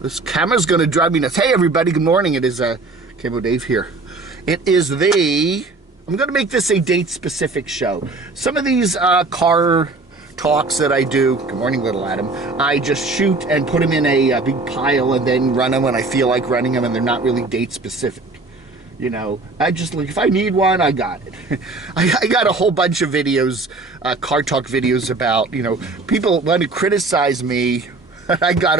This camera's going to drive me nuts. Hey, everybody. Good morning. It is Camo Dave here. It is the... I'm going to make this a date-specific show. Some of these car talks that I do... Good morning, little Adam. I just shoot and put them in a big pile and then run them when I feel like running them, and they're not really date-specific. You know, I just, like, if I need one, I got it. I got a whole bunch of videos, car talk videos about, you know, people want to criticize me. I got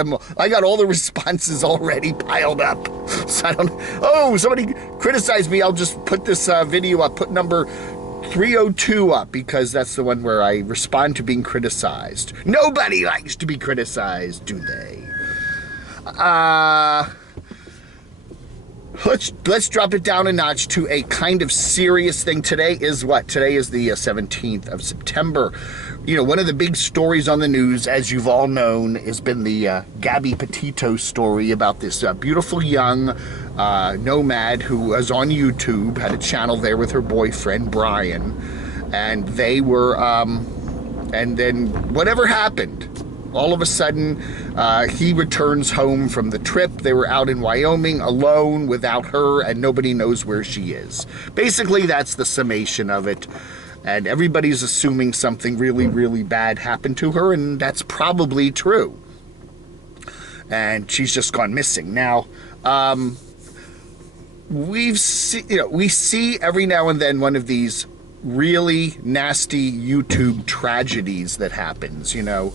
all the responses already piled up. So I don't, oh, somebody criticized me. I'll just put this video up, put number 302 up, because that's the one where I respond to being criticized. Nobody likes to be criticized, do they? Let's drop it down a notch to a kind of serious thing. Today is what? Today is the 17th of September. You know, one of the big stories on the news, as you've all known, has been the Gabby Petito story about this beautiful young nomad who was on YouTube, had a channel there with her boyfriend, Brian, and they were, and then whatever happened, all of a sudden, he returns home from the trip. They were out in Wyoming alone without her, and nobody knows where she is. Basically, that's the summation of it. And everybody's assuming something really, really bad happened to her, and that's probably true. And she's just gone missing. Now, we see every now and then one of these really nasty YouTube tragedies that happens, you know.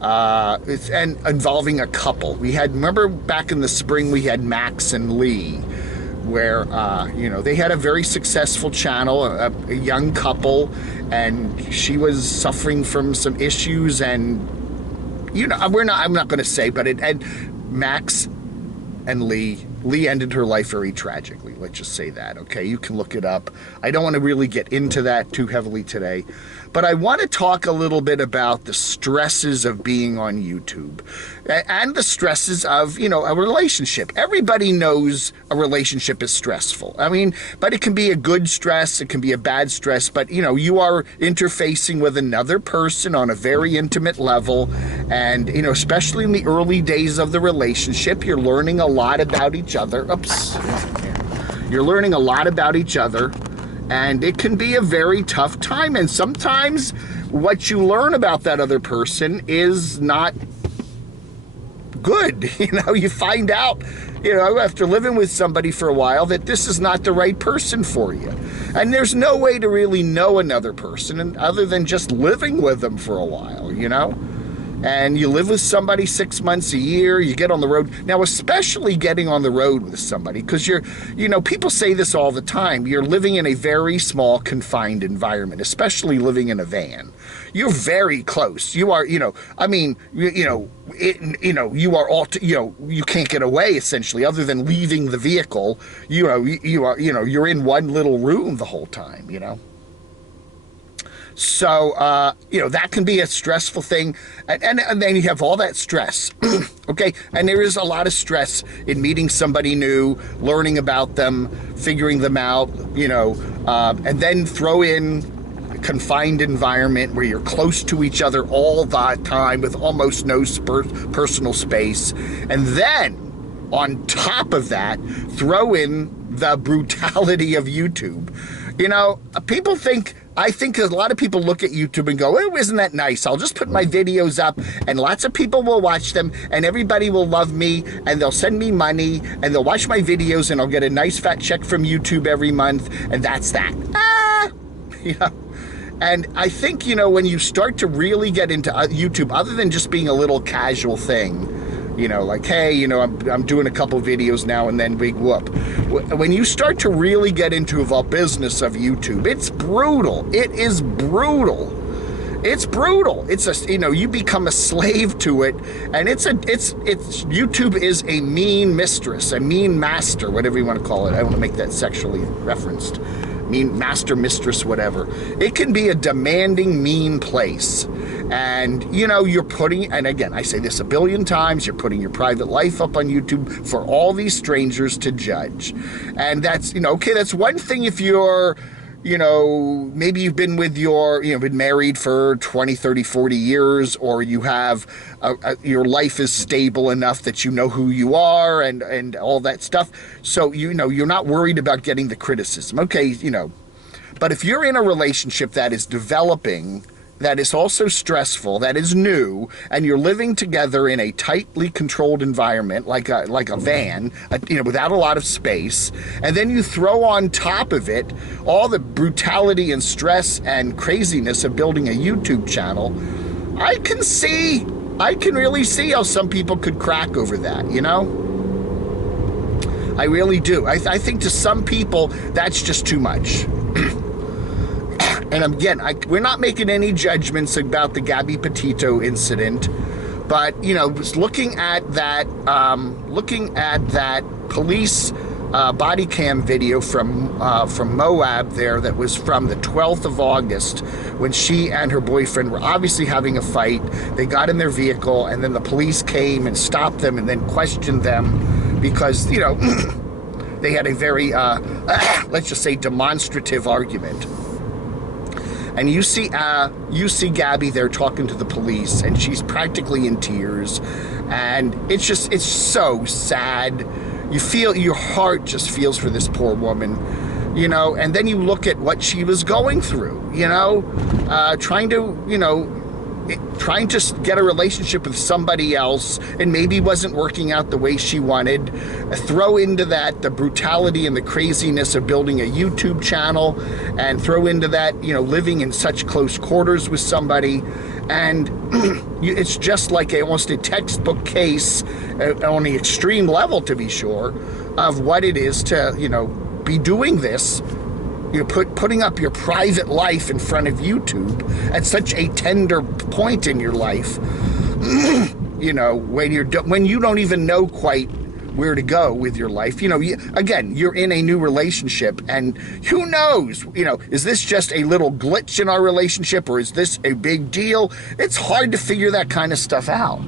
And involving a couple. Remember back in the spring we had Max and Lee, where, you know, they had a very successful channel, a young couple, and she was suffering from some issues, and, you know, I'm not going to say, but and Max and Lee ended her life very tragically. Let's just say that, okay? You can look it up. I don't want to really get into that too heavily today, but I want to talk a little bit about the stresses of being on YouTube and the stresses of, you know, a relationship. Everybody knows a relationship is stressful. I mean, but it can be a good stress, it can be a bad stress, but, you know, you are interfacing with another person on a very intimate level, and, you know, especially in the early days of the relationship, you're learning a lot about each other. Oops. You're learning a lot about each other, and it can be a very tough time. And sometimes what you learn about that other person is not good. You know, you find out, you know, after living with somebody for a while, that this is not the right person for you. And there's no way to really know another person other than just living with them for a while, you know? And you live with somebody 6 months, a year, you get on the road. Now, especially getting on the road with somebody, because you know, people say this all the time, you're living in a very small, confined environment, especially living in a van. You're very close. You are, you know, I mean, you know, you are all, you know, you can't get away, essentially, other than leaving the vehicle. You know, you're in one little room the whole time, you know. So, you know, that can be a stressful thing. And then you have all that stress, okay? And there is a lot of stress in meeting somebody new, learning about them, figuring them out, you know, and then throw in a confined environment where you're close to each other all the time with almost no personal space. And then, on top of that, throw in the brutality of YouTube. You know, I think a lot of people look at YouTube and go, oh, isn't that nice? I'll just put my videos up and lots of people will watch them and everybody will love me and they'll send me money and they'll watch my videos and I'll get a nice fat check from YouTube every month, and that's that. You know, and I think, you know, when you start to really get into YouTube, other than just being a little casual thing, you know, like, hey, you know, I'm doing a couple videos now and then, big whoop. When you start to really get into the business of YouTube, it's brutal. It is brutal. It's brutal. It's a, you know, you become a slave to it, and YouTube is a mean mistress, a mean master, whatever you want to call it. I don't want to make that sexually referenced. Mean master, mistress, whatever. It can be a demanding, mean place. And, you know, you're putting, and again, I say this a billion times, you're putting your private life up on YouTube for all these strangers to judge. And that's, you know, okay, that's one thing if you're you know, maybe you've been with your, you know, been married for 20, 30, 40 years, or you have, your life is stable enough that you know who you are and all that stuff. So, you know, you're not worried about getting the criticism. Okay, you know, but if you're in a relationship that is developing, that is also stressful, that is new, and you're living together in a tightly controlled environment, like a van, you know, without a lot of space, and then you throw on top of it all the brutality and stress and craziness of building a YouTube channel, I can really see how some people could crack over that, you know? I really do. I think to some people, that's just too much. And again, we're not making any judgments about the Gabby Petito incident, but you know, looking at that police body cam video from Moab there, that was from the 12th of August, when she and her boyfriend were obviously having a fight. They got in their vehicle, and then the police came and stopped them, and then questioned them because, you know, they had a very let's just say demonstrative argument. And you see Gabby there talking to the police, and she's practically in tears, and it's so sad. You feel, your heart just feels for this poor woman, you know. And then you look at what she was going through, you know, trying to get a relationship with somebody else, and maybe wasn't working out the way she wanted. Throw into that the brutality and the craziness of building a YouTube channel, and throw into that, you know, living in such close quarters with somebody. And it's just like almost a textbook case, on the extreme level to be sure, of what it is to, you know, be doing this. You're putting up your private life in front of YouTube at such a tender point in your life, you know, when you don't even know quite where to go with your life. You know, again, you're in a new relationship, and who knows, you know, is this just a little glitch in our relationship, or is this a big deal? It's hard to figure that kind of stuff out.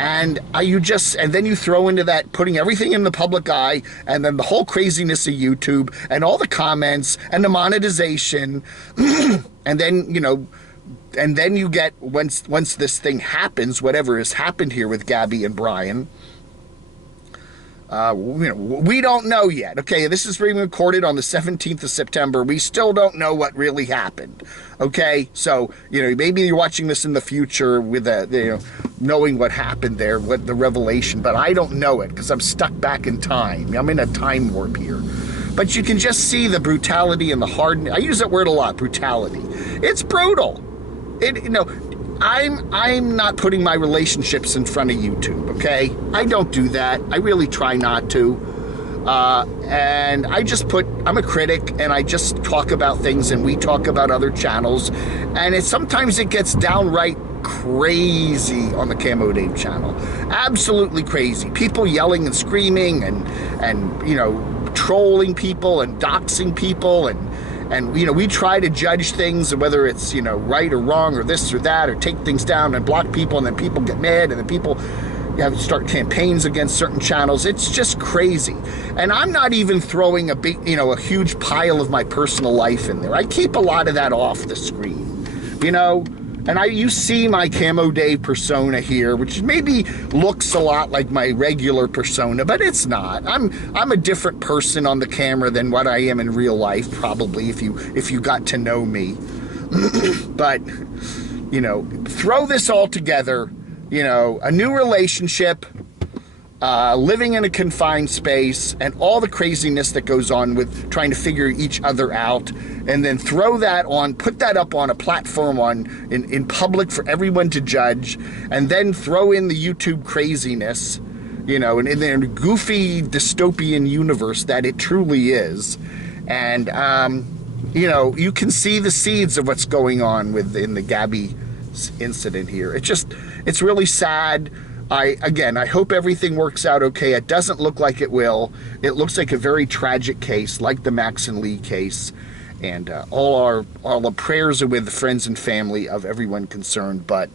And then you throw into that, putting everything in the public eye, and then the whole craziness of YouTube, and all the comments, and the monetization, and then, you know, and then you get, once this thing happens, whatever has happened here with Gabby and Brian, you know, we don't know yet. Okay, this is being recorded on the 17th of September. We still don't know what really happened. Okay, so, you know, maybe you're watching this in the future with you know, knowing what happened there, what the revelation, but I don't know it because I'm stuck back in time. I'm in a time warp here. But you can just see the brutality and the hardness. I use that word a lot, brutality. It's brutal. You know, I'm not putting my relationships in front of YouTube, okay? I don't do that. I really try not to. And I'm a critic, and I just talk about things, and we talk about other channels. And sometimes it gets downright crazy on the Camo Dave channel. Absolutely crazy. People yelling and screaming and you know, trolling people and doxing people, and you know, we try to judge things, whether it's, you know, right or wrong or this or that, or take things down and block people, and then people get mad, and then people, you have to start campaigns against certain channels. It's just crazy. And I'm not even throwing a huge pile of my personal life in there. I keep a lot of that off the screen, you know. And you see my Camo Dave persona here, which maybe looks a lot like my regular persona, but it's not. I'm a different person on the camera than what I am in real life, probably, if you got to know me. But, you know, throw this all together, you know, a new relationship, living in a confined space, and all the craziness that goes on with trying to figure each other out, and then put that up on a platform in public for everyone to judge, and then throw in the YouTube craziness, you know, and in the goofy dystopian universe that it truly is. And, you know, you can see the seeds of what's going on in the Gabby incident here. It's really sad. I hope everything works out okay. It doesn't look like it will. It looks like a very tragic case, like the Max and Lee case. And all our prayers are with the friends and family of everyone concerned. But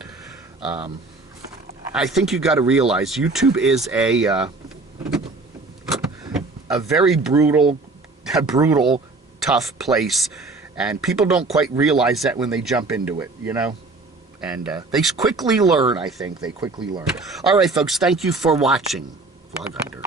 I think you got to realize YouTube is a very brutal, tough place, and people don't quite realize that when they jump into it, you know? And they quickly learn, I think. They quickly learn. All right, folks, thank you for watching Vlog Hunter.